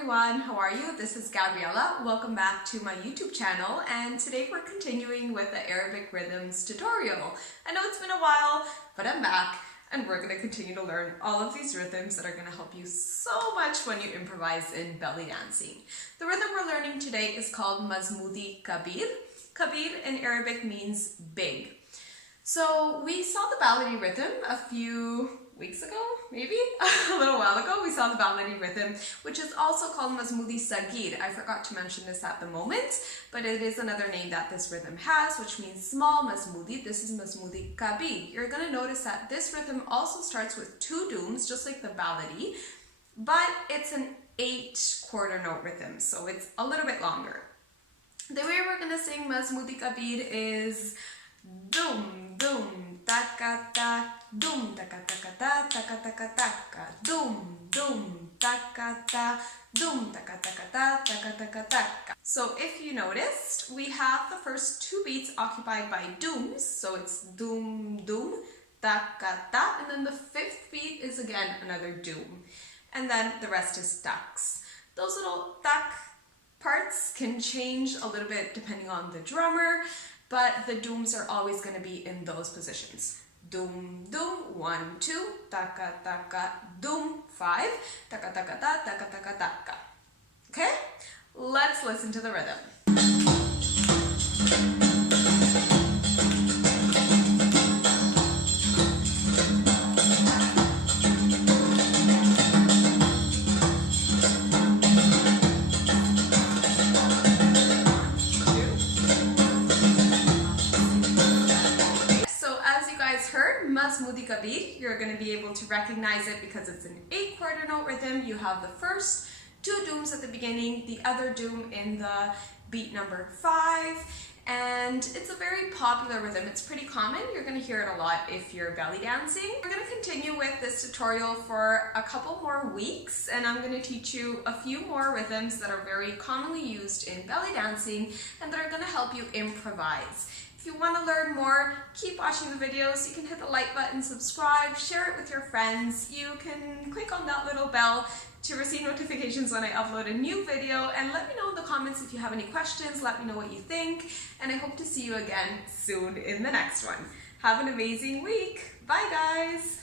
everyone, how are you? This is Gabriela. Welcome back to my YouTube channel, and today we're continuing with the Arabic rhythms tutorial. I know it's been a while, but I'm back and we're going to continue to learn all of these rhythms that are going to help you so much when you improvise in belly dancing. The rhythm we're learning today is called Masmoudi Kabir. Kabir in Arabic means big. So we saw the ballady rhythm a few weeks ago, maybe a little while ago. We saw the ballady rhythm, which is also called Masmoudi Sagir. I forgot to mention this at the moment, but it is another name that this rhythm has, which means small Masmoudi. This is Masmoudi Kabir. You're going to notice that this rhythm also starts with 2 dooms, just like the ballady, but it's an 8-quarter note rhythm, so it's a little bit longer. The way we're going to sing Masmoudi Kabir is doom, doom, taka, ta, doom, taka, taka, ta, taka, taka, taka, doom, doom, taka, ta, doom, taka, taka, ta, taka, taka, taka. So if you noticed, we have the first 2 beats occupied by dooms, so it's doom, doom, taka, ta, and then the 5th beat is again another doom, and then the rest is taks. Those little tak parts can change a little bit depending on the drummer, but the dooms are always going to be in those positions. Doom, doom, 1, 2, taka, taka, doom, 5, taka, taka, ta, taka, taka, taka. Okay? Let's listen to the rhythm. Masmoudi Kabir, you're going to be able to recognize it because it's an 8-quarter note rhythm. You have the first 2 dooms at the beginning, the other doom in the beat number 5, and it's a very popular rhythm. It's pretty common. You're going to hear it a lot if you're belly dancing. We're going to continue with this tutorial for a couple more weeks, and I'm going to teach you a few more rhythms that are very commonly used in belly dancing and that are going to help you improvise. If you want to learn more, keep watching the videos. You can hit the like button, subscribe, share it with your friends. You can click on that little bell to receive notifications when I upload a new video, and let me know in the comments if you have any questions. Let me know what you think, and I hope to see you again soon in the next one. Have an amazing week. Bye guys!